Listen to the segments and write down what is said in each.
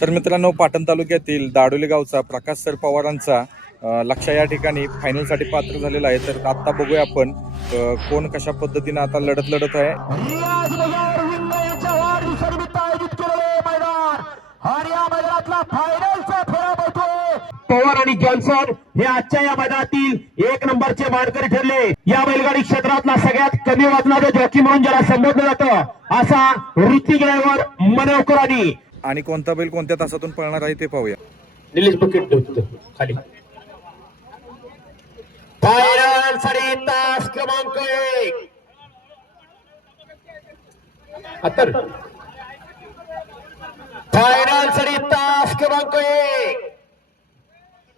तर मित्रांनो, पाटण तालुक्यातील दाडोली गावचा प्रकाश सर पवारांचा लक्ष्य या ठिकाणी फायनलसाठी पात्र झालेला आहे. तर आता बघूया आपण कोण कशा पद्धतीने आता लढत आहे. रियाज बजावर विंगच्या वाढदिवसानिमित्त आयोजित केलेले मैदान आणि या मैदानातला फायनलचा फेरा पडतोय. पवार आणि जॉन्सन हे आजच्या या मैदानातील एक नंबरचे मानकरी ठरले. या बैलगाडी क्षेत्रातला सगळ्यात कमी वजनाचा जॉकी म्हणून ज्याला संबोधलं जातं असा ऋतिक ड्रायव्हर मनोकरांनी. आणि कोणता बैल कोणत्या तासातून पळणार आहे ते पाहूया. निलेश बकेट ठेवतो खाली. फायनल साठी तास क्रमांक 1 अत्तर. फायनल साठी तास क्रमांक 1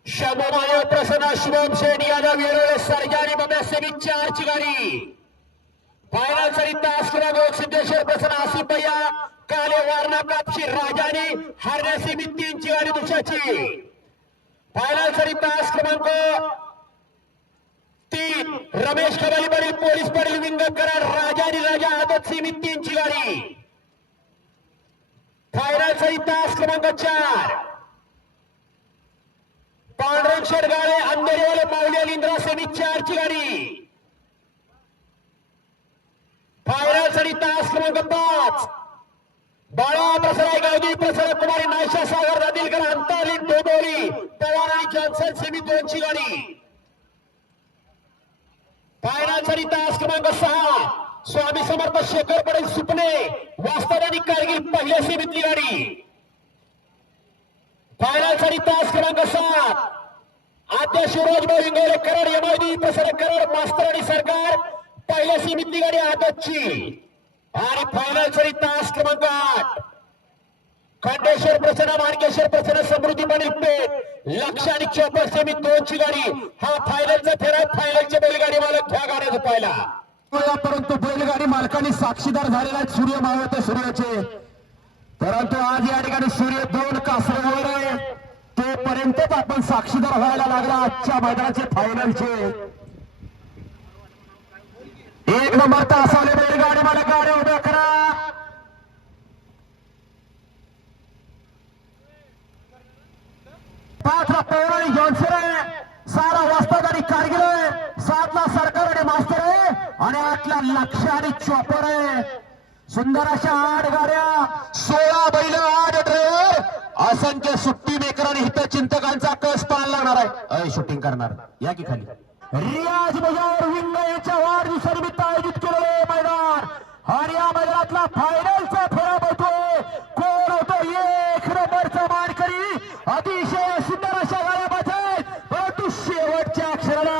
शंभू महादेव प्रसन्न शुभम शेठ यादव येरोळे सर्जा आणि बब्या सेमी 4 ची गाडी. फायनल साठी तास क्रमांक 1 सिद्धेश्वर प्रसन्न आसिफ भैया काले वारणा कापशी राजाने हरण्या सेमी 3 ची गाडी दुसऱ्याची. फायनल साठी तास क्रमांक 3 रमेश खबाली पाटील पोलीस पाटील विंग करार राजा आणि राजा आदत सेमी 3 ची गाडी. फायनल साठी तास क्रमांक 4 पांढरंग शेडगाळे अंधेरीवाले माऊली आणि इंद्रा सेमी 4 ची गाडी. फायनल साठी तास क्रमांक 5 बाळा प्रसराय गावदी प्रसन्न कुमारी नायशा सागर दादिलकर अंताली डोबोली पवार आणि जॉन्सन सेमी 2 ची गाडी. फायनल साठी तास क्रमांक 6 स्वामी समर्थ शेखर पटेल सुपणे वास्तव आणि कारगिल पहिल्या सेमीतली गाडी. फायनल साठी तास क्रमांक 7 आद्या शिवराज भाऊ कराड एमआयडी प्रसन्न कराड मास्तर आणि सरकार पहिल्या सेमीतली गाडी आदतची. आणि फायनल साठी तास क्रमांक 8 खंडेश्वर प्रसन्न मार्गेश्वर प्रसन्न समृद्धी पाटील पेठ लक्ष आणि चॉपर सेमी 2 ची गाडी. हा फायनलचा फेरा. फायनलचे बैलगाडी मालक ह्या गाड्या झोपायला. परंतु बैलगाडी मालकांनी साक्षीदार झालेला आहेत सूर्य मावळते सूर्याचे. परंतु आज या ठिकाणी सूर्य 2 कासऱ्यावर आहे. तोपर्यंतच आपण साक्षीदार व्हायला लागला आजच्या मैदानाचे फायनलचे. एक नंबर तासाले बैलगाडी मालक गाड्या उभ्या करा. पाचला पवार आणि जॉन्सन आहे. 6 वाजता आणि कारगिल आहे. 7ला सरकार आणि मास्तर आहे. आणि 8ला लक्ष आणि चॉपर आहे. सुंदर अशा 8 गाड्या 16 बैल 8 ड्रायव्हर असंख्य सुट्टी मेकर आणि हितचिंतकांचा कस पाहायला लागणार आहे. शूटिंग करणार या की खाली. रियाज बजावर विंग याच्या वाढदिवसानिमित्त आयोजित केलेले मैदान आणि या मैदानातला फायनलचा फेरा पडतोय. कोण होतो 1 नंबरचा मानकरी. अतिशय सुंदर अशा गाड्या पाहतात परंतु शेवटच्या क्षणाला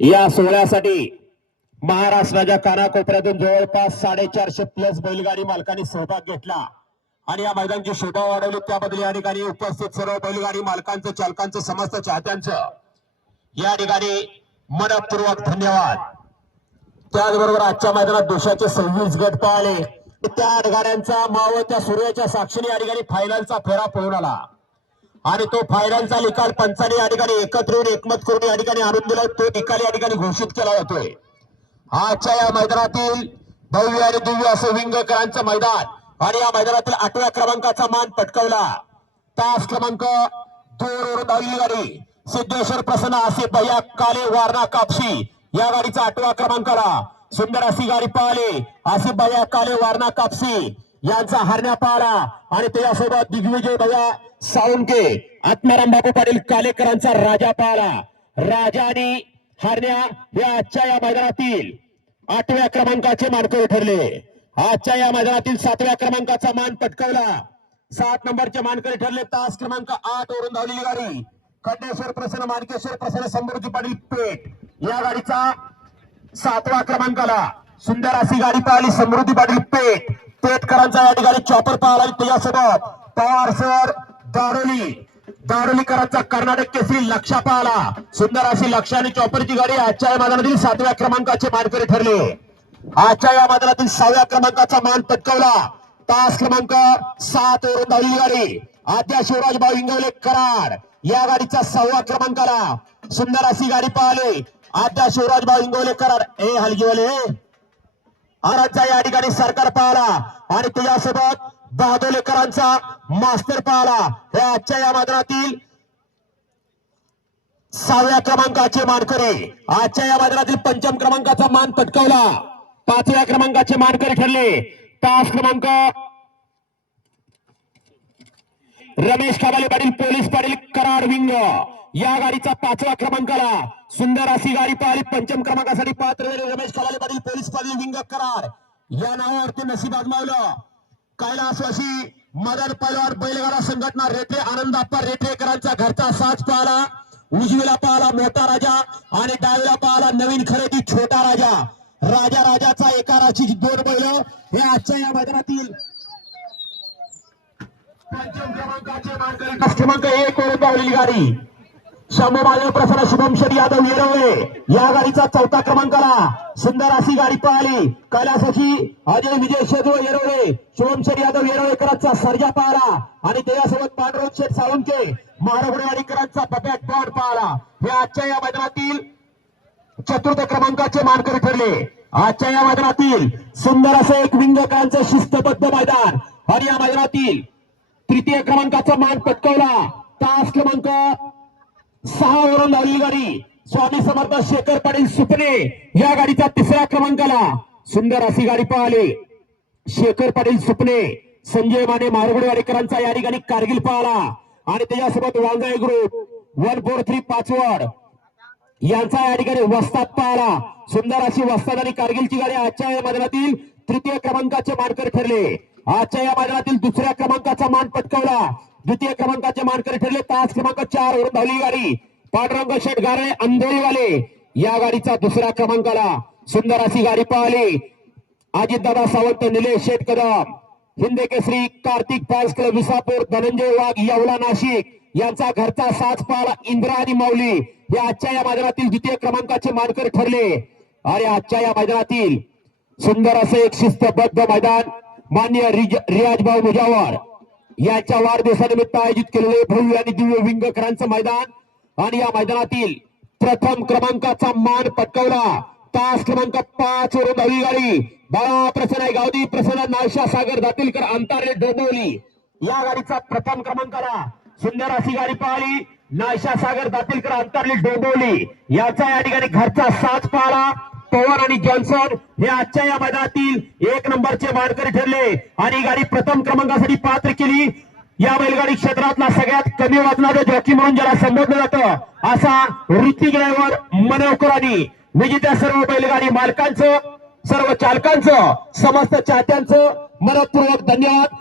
या सोहळ्यासाठी महाराष्ट्राच्या कानाकोपऱ्यातून जवळपास 450+ बैलगाडी मालकांनी सहभाग घेतला आणि या मैदानाची शोभा वाढवली. त्याबद्दल या ठिकाणी उपस्थित सर्व बैलगाडी मालकांचं चालकांचं समस्त चाहत्यांचं या ठिकाणी मनपूर्वक धन्यवाद. त्याचबरोबर आजच्या मैदानात देशाचे 26 गट पाहिले. त्या 8 गाड्यांचा मावळत्या सूर्याच्या साक्षीने या ठिकाणी फायनलचा फेरा पळून आला आणि तो फायनलचा निकाल पंचाने या ठिकाणी एकत्र येऊन एकमत करून या ठिकाणी आणून दिला. तो निकाल या ठिकाणी घोषित केला जातोय. आजच्या या मैदानातील भव्य आणि दिव्य असं विंगकरांचं मैदान आणि या मैदानातील 8व्या क्रमांकाचा मान पटकावला. तास क्रमांक 2 वर धावलेली गाडी सिद्धेश्वर प्रसन्न आसिफ भैया काले वारणा कापशी या गाडीचा 8व्या क्रमांकाला सुंदर अशी गाडी पाहिली. आसिफ भैया काले वारणा कापशी यांचा हरण्या पाहला आणि त्याच्यासोबत दिग्विजय भैया सावंके आत्माराम बापू पाटील कालेकरांचा राजा पाहला. राजा आणि हरण्या हे आजच्या या मैदानातील 8व्या क्रमांकाचे मानकरी ठरले. आजच्या या मैदानातील 7व्या क्रमांकाचा मान पटकावला. 7 नंबरचे मानकरी ठरले. तास क्रमांक 8 वरून धावलेली गाडी खंडेश्वर प्रसन्न मार्गेश्वर प्रसन्न समृद्धी पाटील पेठ या गाडीचा 7व्या क्रमांकाला सुंदर अशी गाडी पाहिली समृद्धी पाटील पेठकरांचा या ठिकाणी चॉपर पाहिला. त्याच्यासोबत पवार सर दारोली दारुलीकरांचा कर्नाटक केसरी लक्षा पाहला. सुंदर अशी लक्ष आणि चॉपरची गाडी आजच्या या मैदानातील 7व्या क्रमांकाचे मानकरी ठरले. आजच्या या मैदानातील 6व्या क्रमांकाचा मान पटकावला. तास क्रमांक 7 वरून धावलेली गाडी आद्या शिवराज भाऊ इंगवले कराड या गाडीचा 6व्या क्रमांकाला. सुंदर अशी गाडी पाहिली आद्या शिवराज भाऊ इंगवले कराड. हलगीवाले आरांचा या ठिकाणी सरकार पाहला आणि तुझ्यासोबत बहादोलेकरांचा मास्तर पाहला. हे आजच्या या मैदानातील 6व्या क्रमांकाचे मानकरी. आजच्या या मैदानातील 5म क्रमांकाचा मान पटकावला. 5व्या क्रमांकाचे मानकरी ठरले. तास क्रमांक रमेश काबाले पाटील पोलीस पाटील कराड विंग या गाडीचा 5व्या क्रमांकाला. सुंदर अशी गाडी पाहिली. 5म क्रमांकासाठी पात्र रमेश काबाले पाटील पोलीस पाटील विंग कराड या नावावरती नशीब आजमावलं. कैलासवासी मदन पैलवान बैलगाडा संघटना रेठे आनंदाप्पा रेठेकरांचा घरचा साज पाहला. उजवीला पाहला मोठा राजा आणि डावीला पाहला नवीन खरेदी छोटा राजा. राजा राजाचा एका राशीची 2 बैल हे आजच्या या मैदानातील 5म क्रमांकाचे मानकरी. क्रमांक 1 वरून धावलेली गाडी शंभू महादेव प्रसन्न शुभम शेठ यादव येरवळे या गाडीचा 4था क्रमांकाला. सुंदर अशी गाडी पाहिली. कैलासाची अजय विजय शेजो येरवळे शुभम शेठ यादव येरवळेकरांचा सर्जा पाहला आणि त्याच्यासोबत पांडुरंग शेठ साळुंके महारागुडेवाडीकरांचा बबॅट बॉन्ड पाहला. हे आजच्या या मैदानातील 4th क्रमांकाचे मानकरी ठरले. आजच्या या मैदानातील सुंदर असं एक विंगकांचं शिस्तबद्ध मैदान आणि या मैदानातील 3य क्रमांकाचा मान पटकावला. तास क्रमांक 6 वरून धावलेली गाडी स्वामी समर्थ शेखर पाटील सुपणे या गाडीचा 3ऱ्या क्रमांकाला. सुंदर अशी गाडी पाहिली. शेखर पाटील सुपणे संजय माने महारगुडेवाडीकरांचा या ठिकाणी कारगिल पाहला आणि त्याच्यासोबत वांगाई ग्रुप 143 पाचवड यांचा या ठिकाणी वस्ताद पाहला. सुंदर अशी वस्ताद आणि कारगिलची गाडी आजच्या या मैदानातील 3य क्रमांकाचे मानकरी ठरले. आजच्या या मैदानातील 2ऱ्या क्रमांकाचा मान पटकावला. 2य क्रमांकाचे मानकरी ठरले. तास क्रमांक 4 वरून धावलेली गाडी पांडुरंग शेठ गारे अंधोळीवाले या गाडीचा 2ऱ्या क्रमांकाला. सुंदर अशी गाडी पाहिली. अजितदादा सावंत निलेश शेठ कदम हिंद केसरी कार्तिक फॅन्स क्लब विसापूर धनंजय वाघ येवला नाशिक यांचा घरचा साज पाहला. इंद्रा आणि माऊली हे आजच्या या मैदानातील 2य क्रमांकाचे मानकरी ठरले. आणि आजच्या या मैदानातील सुंदर असे एक शिस्तबद्ध मैदान मान्य रियाज भाऊ मुजावर यांच्या वाढदिवसानिमित्त आयोजित केलेले भव्य आणि दिव्य विंगकरांचं मैदान आणि या मैदानातील 1म क्रमांकाचा मान पटकावला. तास क्रमांक 5 वरून धावलेली गाडी बाळा प्रसन्न गावदी प्रसन्न नाशा सागर दातीलकर अंतरले डोंबिवली या गाडीचा 1म क्रमांकाला. सुंदर अशी गाडी पाहिली. नाशा सागर दातीलकर अंतरले डोंबिवली याचा या ठिकाणी घरचा साज पाहला. पवन आणि जॉन्सन हे आजच्या या मैदानातील 1 नंबरचे मानकरी ठरले आणि गाडी 1म क्रमांकासाठी पात्र केली. या बैलगाडी क्षेत्रातला सगळ्यात कमी वजनाचा जॉकी म्हणून ज्याला संबोधलं जातं असा ऋतिक ड्रायव्हर मनोकरांनी विजेत्या सर्व बैलगाडी मालकांचं सर्व चालकांचं समस्त चाहत्यांचं मनपूर्वक धन्यवाद.